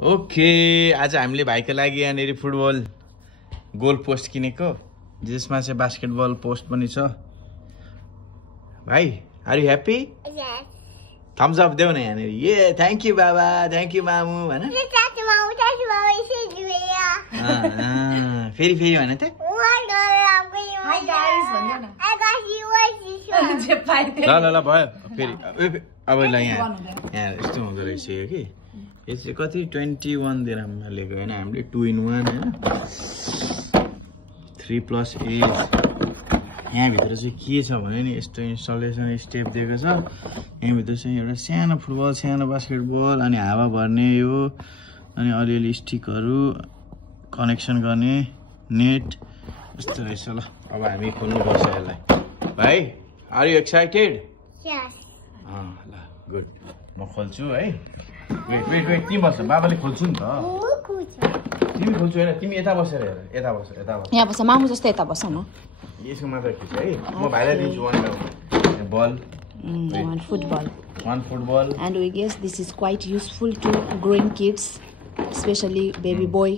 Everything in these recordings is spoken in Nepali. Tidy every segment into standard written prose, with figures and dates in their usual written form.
ओके आज हामीले भाइको लागि यहाँनिर फुटबल गोल पोस्ट किनेको जसमा चाहिँ बास्केटबल पोस्ट पनि छ भाइ are you happy Yes. Thumbs up देऊ न यहाँनिर ये थ्याङ्क यू बाबा थ्याङ्क यू मामु हैन फेरि फेरि भन त Hi guys, I got you what ल ल ल भयो फेरि अब ल यहाँ यस्तो हुँदो रहेछ यो कि यो चाहिँ कति 21 दिरहममा लिएको होइन हामीले 2 in 1 हैन 3+8 यहाँभित्र चाहिँ के छ भने नि यस्तो इन्स्टलेसन स्टेप दिएको छ यहाँभित्र चाहिँ एउटा सानो फुटबल सानो बास्केटबल अनि हावा भर्ने यो अनि अलिअलि स्टिकहरू कनेक्सन गर्ने नेट यस्तो रहेछ ल अब हामी खोल्नुपर्छ यसलाई भाइ आर यु एक्साइटेड Yes. ल गुड म खोल्छु है वेट वेट वेट तिमी बस्छ बाबाले खोल्छु नि त तिमी खोल्छु होइन तिमी यता बसेर हेर यता बस यहाँ बस मामु जस्तो यता बस न यसको मात्र खिच है म भाइलाई दिन्छु one ball one football one football and we guess this is quite useful to growing kids especially baby boy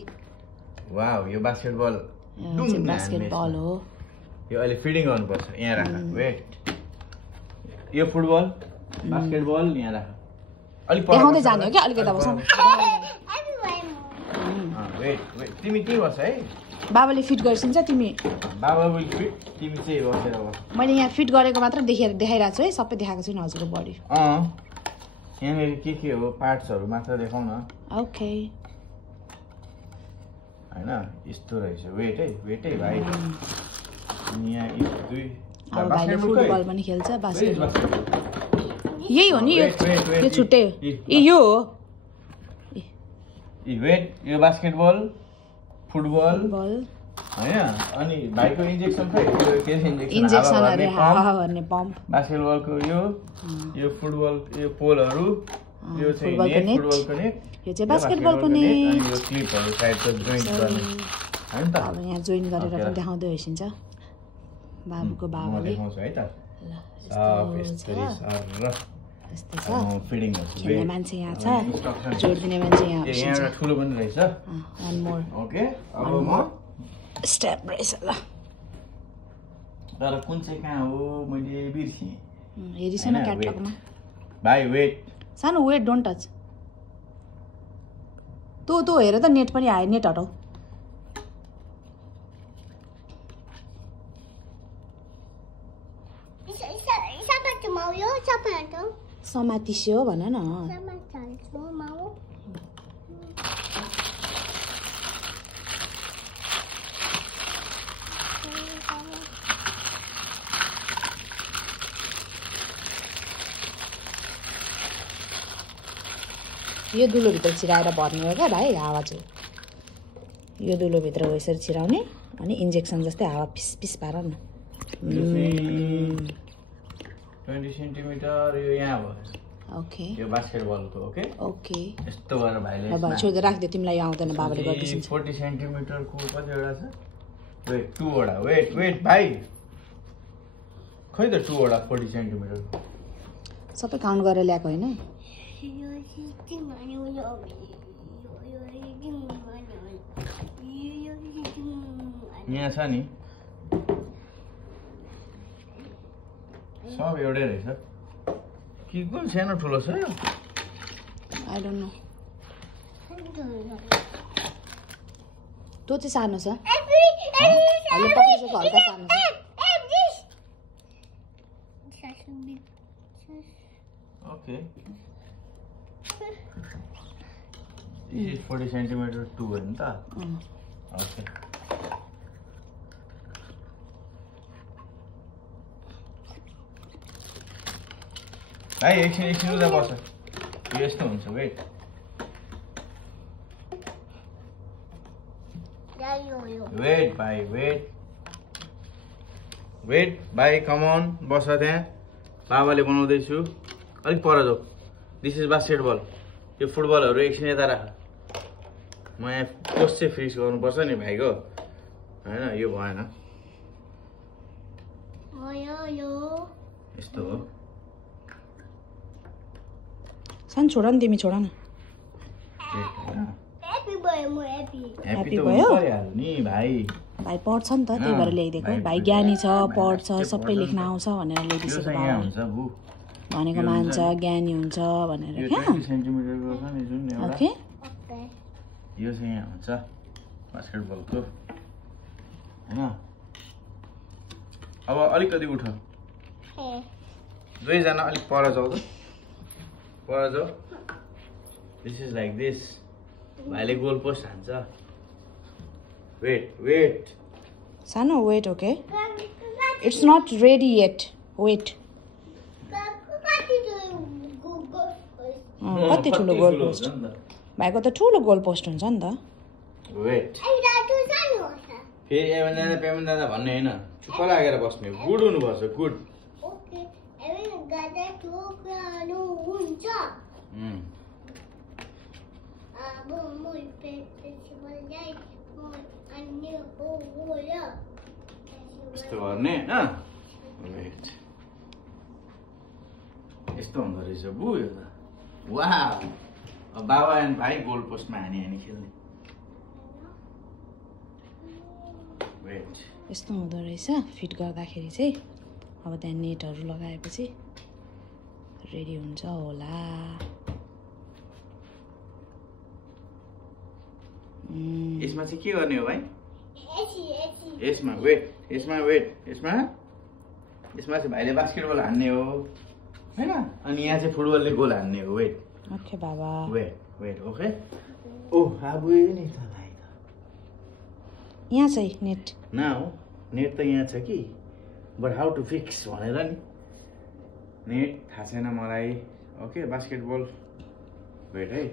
wow यो बास्केटबल basketball हो यो अहिले फिडिङ गर्नुपर्छ यहाँ राख वेट यो फुटबल बास्केटबल यहाँ राख अलि देखाउँदै जाने हो क्या अलिकति अब वेट वेट तिमी के गर्छ है बाबाले फिट गरिसिन्छ तिमी बाबा विल फिट तिमी चाहिँ बसेर बस मैले यहाँ फिट गरेको मात्र देखाइरहेको छु है सबै देखाएको छैन हजुरको बडी यहाँनिर के हो पार्ट्सहरू मात्र देखाउन ओके हैन यस्तो रहेछ वेट है भाइ यहाँ दुई अब भाइले फुटबल पनि खेल्छ बास्केटबल यही हो नि यो छुट्टै यो हो वेट यो बास्केटबल फुटबल हैन अनि भाइको इन्जेक्सन खै के इन्जेक्सनहरु हावा भर्ने पम्प बास्केटबलको यो फुटबल यो पोलहरु यो चाहिँ नेट फुटबलको नेट यो चाहिँ बास्केटबलको नेट अनि यो क्लिपहरु साइडमा जोइन गर्ने हैन त अब यहाँ जोइन गरेर पनि देखाउँदै होइसिन्छ बाबुको बाबाले देखाउँछ है त यस्तै छ फिडिङ गर्छु खेल्ने मान्छे यहाँ छ जोड्दिने मान्छे यहाँ एउटा ठुलो पनि रहेछ one more ओके अब म स्टेप रहेछ ल तर कुन चाहिँ कहाँ हो मैले बिर्सेँ हेरिसन क्याटलगमा भाइ वेट सानो वेट डोन्ट टच तँ हेर त नेट पनि आयो नेट हटाऊ समातिस्यो भन न यो दुलोभित्र छिराएर भर्ने हो क्या भाइ हावा चाहिँ यो दुलोभित्र हो यसरी छिराउने अनि इन्जेक्सन जस्तै हावा पिस पिस पार न 20 सेन्टिमिटर यो यहाँ भयो ओके यो बास्केटबलको ओके ओके यस्तो गरेर भाइले अब छोड राख्दै तिमीलाई आउँदैन बाबाले गर्दिन्छ 40 सेन्टिमिटरको कतिवटा छ वेट 2 वटा वेट भाइ खै त 2 वटा 40 सेन्टिमिटर सबै काउन्ट गरेर ल्याएको हैन यहाँ छ नि सब एउटै रहेछ कि कुन सानो ठुलो छ यो आई डोन्ट नो त्यो चाहिँ सानो छ अहिले पक्रिसकेको हल्का सानो छ ओके This is 40 centimeter 2 हैन त ओके भाइ एकछिन उता बस यो यस्तो हुन्छ वेट वेट भाइ कम अन बस त्यहाँ बाबाले बनाउँदैछु अलिक पर जाऊ दिस इज बास्केटबल यो फुटबलहरु एकछिन यता राख म यहाँ पोस्ट चाहिँ फ्रिज गर्नुपर्छ नि भाइको हैन यो भएन यस्तो हो सान छोड न तिमी छोड न ह्याप्पी त हुनु पर्यो नि भाइ भाइ पढ्छ नि त त्यही भएर ल्याइदिएको भाइ ज्ञानी छ पढ्छ सबै लेख्न आउँछ भनेर यो ल्याइदिएको चाहिँ यहाँ हुन्छ बु भनेको मान्छ ज्ञानी हुन्छ भनेर यो क्या 20 सेन्टिमिटरको छ नि जुन एउटा ओके यो चाहिँ यहाँ हुन्छ बास्केटबलको हैन अब अलिकति उठ दुईजना अलिक पर जाऊ त पर जाऊ दिस इज लाइक दिस भाइले गोल पोस्ट हान्छ वेट सानो wait okay it's not ready yet wait कति ठुलो गोल पोस्ट भाइको त ठुलो गोल पोस्ट हुन्छ नि त वेट फेरि एमन दादा पेमन दादा भन्ने होइन चुप्प लागेर बस्ने गुड हुनुपर्छ गुड यस्तो गर्ने वेट यस्तो हुँदो रहेछ बु यो त वाउ अब बाबा एन्ड भाइ गोल पोस्टमा हानी खेल्ने वेट यस्तो हुँदो रहेछ फिट गर्दाखेरि चाहिँ अब त्यहाँ नेटहरू लगाएपछि रेडी हुन्छ होला यसमा चाहिँ के गर्ने हो भाइ यसमा वेट यसमा चाहिँ भाइले बास्केटबल हान्ने हो हैन अनि यहाँ चाहिँ फुटबलले गोल हान्ने हो वेट ओके बाबा वेट ओके ओ आबुए नि त भाइ त यहाँ चाहिँ नेट ना हो नेट त यहाँ छ कि बट हाउ टु फिक्स भनेर नि नेट थाहा छैन मलाई ओके बास्केटबल वेट है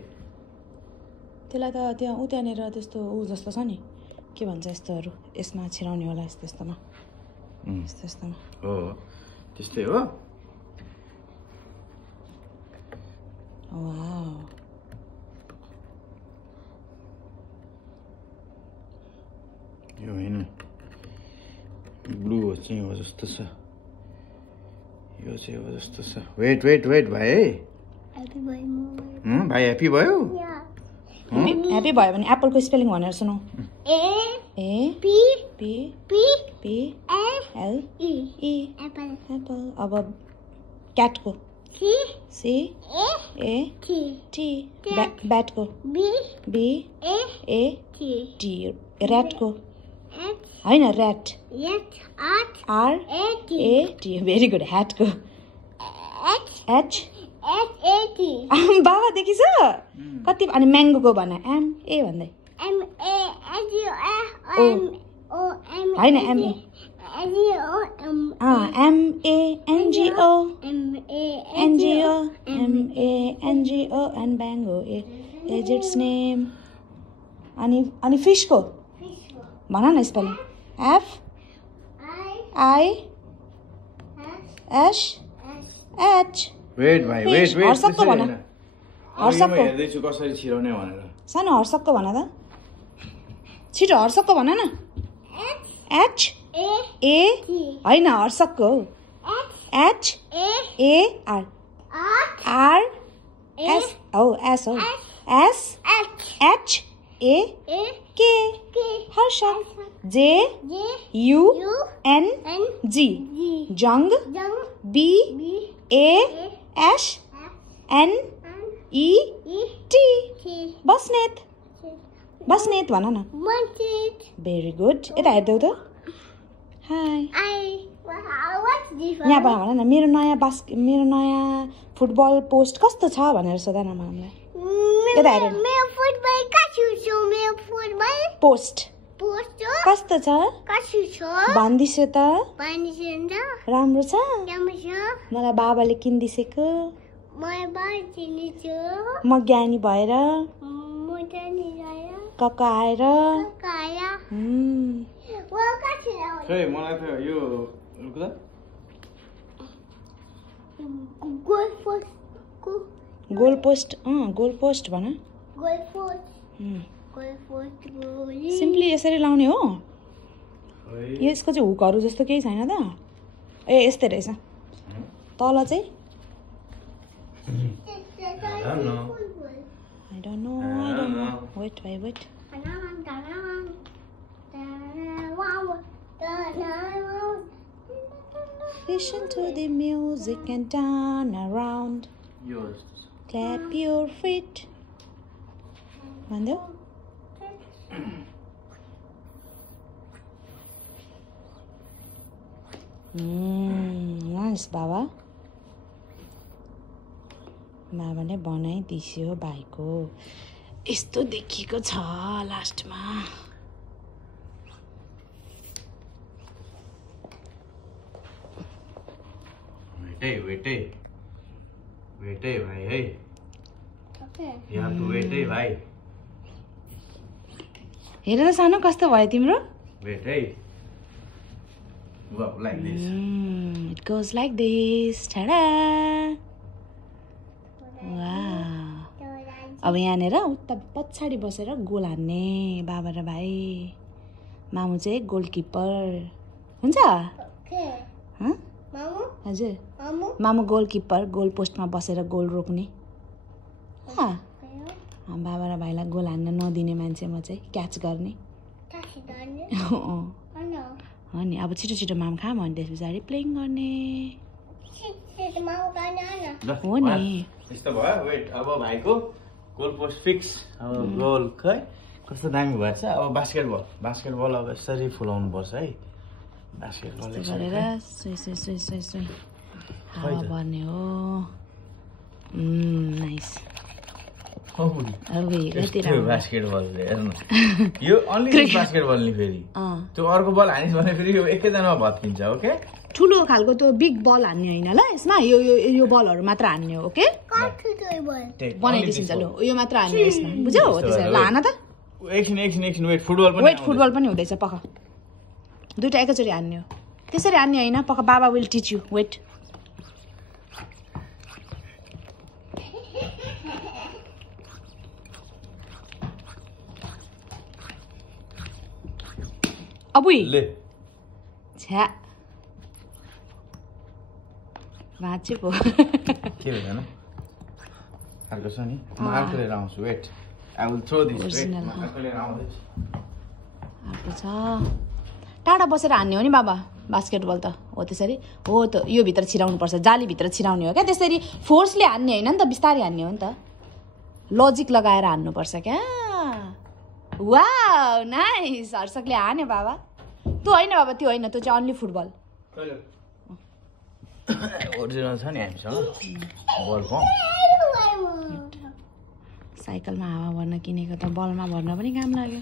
त्यसलाई त त्यहाँ त्यहाँनिर त्यस्तो जस्तो छ नि के भन्छ यस्तोहरू यसमा छिराउने होला यस्तोमा यस्तोमा हो त्यस्तै हो वाउ यो होइन ब्लू चाहिँ हो जस्तो छ यो चाहिँ हो जस्तो छ वेट भाइ है भाइ ह्याप्पी भयो ह्याप्पी भयो भने एप्पलको स्पेलिङ भनेर सुनौ A P L E apple अब क्याटको सी ए टी ब्याटको बी ए टी ऱ्याटको होइन rat R A T very good ह्याटको एच बाबा देखिस कति अनि म्याङ्गोको भन एम ए भन्दै होइन एमए एमएनजिओ एमएनजिओ एन्ड ब्याङ्गो एज इट्स नेम अनि फिसको भन न spelling F I S H wait हर्षकको भन हर्षकको हेर्दैछु कसरी छिराउने भनेर सानो हर्षकको भन त छिटो हर्षकको भन न एच ए होइन हर्षकको H A R R S हो एस हो S H A K Harshak J U N G Jung B A S N E T Basnet भन न भेरी गुड यता हेर्दै त हाई यहाँ भन न मेरो नयाँ फुटबल पोस्ट कस्तो छ भनेर सोधा न मलाई यता हेर पोस्ट कस्तो छ भनिदिसो त राम्रो छ मलाई बाबाले किनिदिसेको म ज्ञानी भएर कक्का आएर मलाई त यो गोल पोस्ट भन सिम्पली यसरी लाउने हो यसको चाहिँ हुकहरू जस्तो केही छैन त ए यस्तै रहेछ तल चाहिँ I don't know. Wait. Listen to the music and turn around. Yours. Clap your feet. Mando? Nice, Baba. बाबाले बनाइदिस्यो भाइको यस्तो देखिएको छ लास्टमा वेटै भाइ है You have to wait है भाइ हेर त सानो कस्तो भयो तिम्रो Wait है Go up like this It goes like this tada अब यहाँनिर उता पछाडि बसेर गोल हान्ने बाबा र भाइ मामु चाहिँ गोलकिपर हुन्छ हजुर मामु गोलकिपर गोल पोस्टमा बसेर गोल रोक्ने बाबा र भाइलाई गोल हान्न नदिने मान्छे म चाहिँ क्याच गर्ने हो नि अब छिटो छिटो माम खाम अनि त्यस पछाडि प्लेइङ गर्ने हो नि यस्तो भयो वेट अब भाइको गोल पोस्ट फिक्स अब गोल खै कस्तो दामी भएछ अब बास्केटबल अब यसरी फुलाउनु पर्छ है बास्केटबल गरेर सोइ हावा भर्ने हो नाइस बास्केटबल हेर्नु यो अन्ली बास्केटबल नि फेरि त्यो अर्को बल हानिस् भने फेरि यो एकैजनामा भत्किन्छ ओके ठुलो खालको त्यो बिग बल हान्ने होइन ल यसमा यो बलहरू मात्र हान्ने हो ओके बनाइदिन्छ ल यो मात्र हान्ने यसमा बुझ्यौ हो त्यसै ल हान त एकछिन वेट फुटबल पनि हुँदैछ पख दुईटा एकैचोटि हान्ने हो त्यसरी हान्ने होइन पख बाबा विल टिच यु वेट अबुई ले छ्या भाँचे पो के भएन अर्को छ नि म अर्को लिएर आउँछु wait I will throw this wait अर्को लिएर आउँदैछु अर्को छ टाढा बसेर हान्ने हो नि बाबा बास्केटबल त हो त्यसरी हो त यो भित्र छिराउनु पर्छ जाली भित्र छिराउने हो क्या त्यसरी फोर्सले हान्ने होइन नि त बिस्तारै हान्ने हो नि त लजिक लगाएर हान्नुपर्छ क्या वाउ नाइस हर्षकले हान्यो बाबा त्यो होइन बाबा त्यो होइन त्यो चाहिँ अन्ली फुटबल ओरिजिनल छ नि हामीसँग बल पम्प साइकलमा हावा भर्न किनेको त बलमा भर्न पनि काम लाग्यो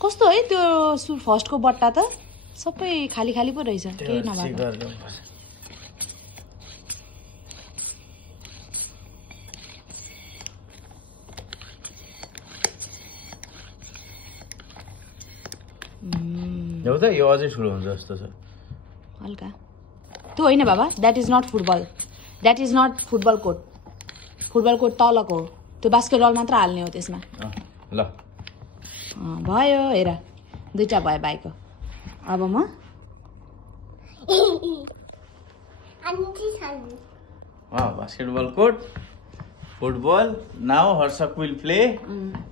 कस्तो है त्यो फर्स्टको बट्टा त सबै खाली खाली पो रहेछ केही नभएको त यो अझै ठुलो हुन्छ जस्तो छ हल्का त्यो होइन बाबा that is not football that is not football court तलको हो त्यो बास्केटबल मात्र हाल्ने हो त्यसमा ल भयो हेर दुईटा भयो भाइको अब म basketball court football now Harshak will play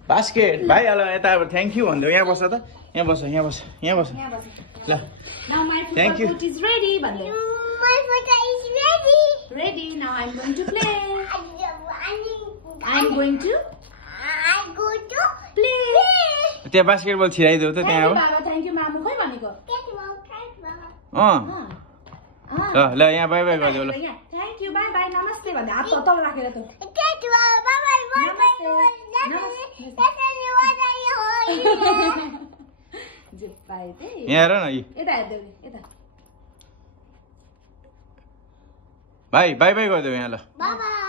basket भाइ ल यता अब थ्याङ्क यू भन्दै यहाँ बस त यहाँ बस ल thank you Ready, now I'm going to play. I'm going to play. त्यहाँ बास्केटबल छिराइदेऊ त त्यहाँ अब बाबा थ्याङ्क यू मामु खै भनेको ल यहाँ बाई बाई गरिदेऊ ल थ्याङ्क यू बाई बाई नमस्ते भन्दै हात तल राखेर त यहाँ हेर न यता हेर्दै यता भाइ बाई बाई गरिदेऊ यहाँ ल बाबा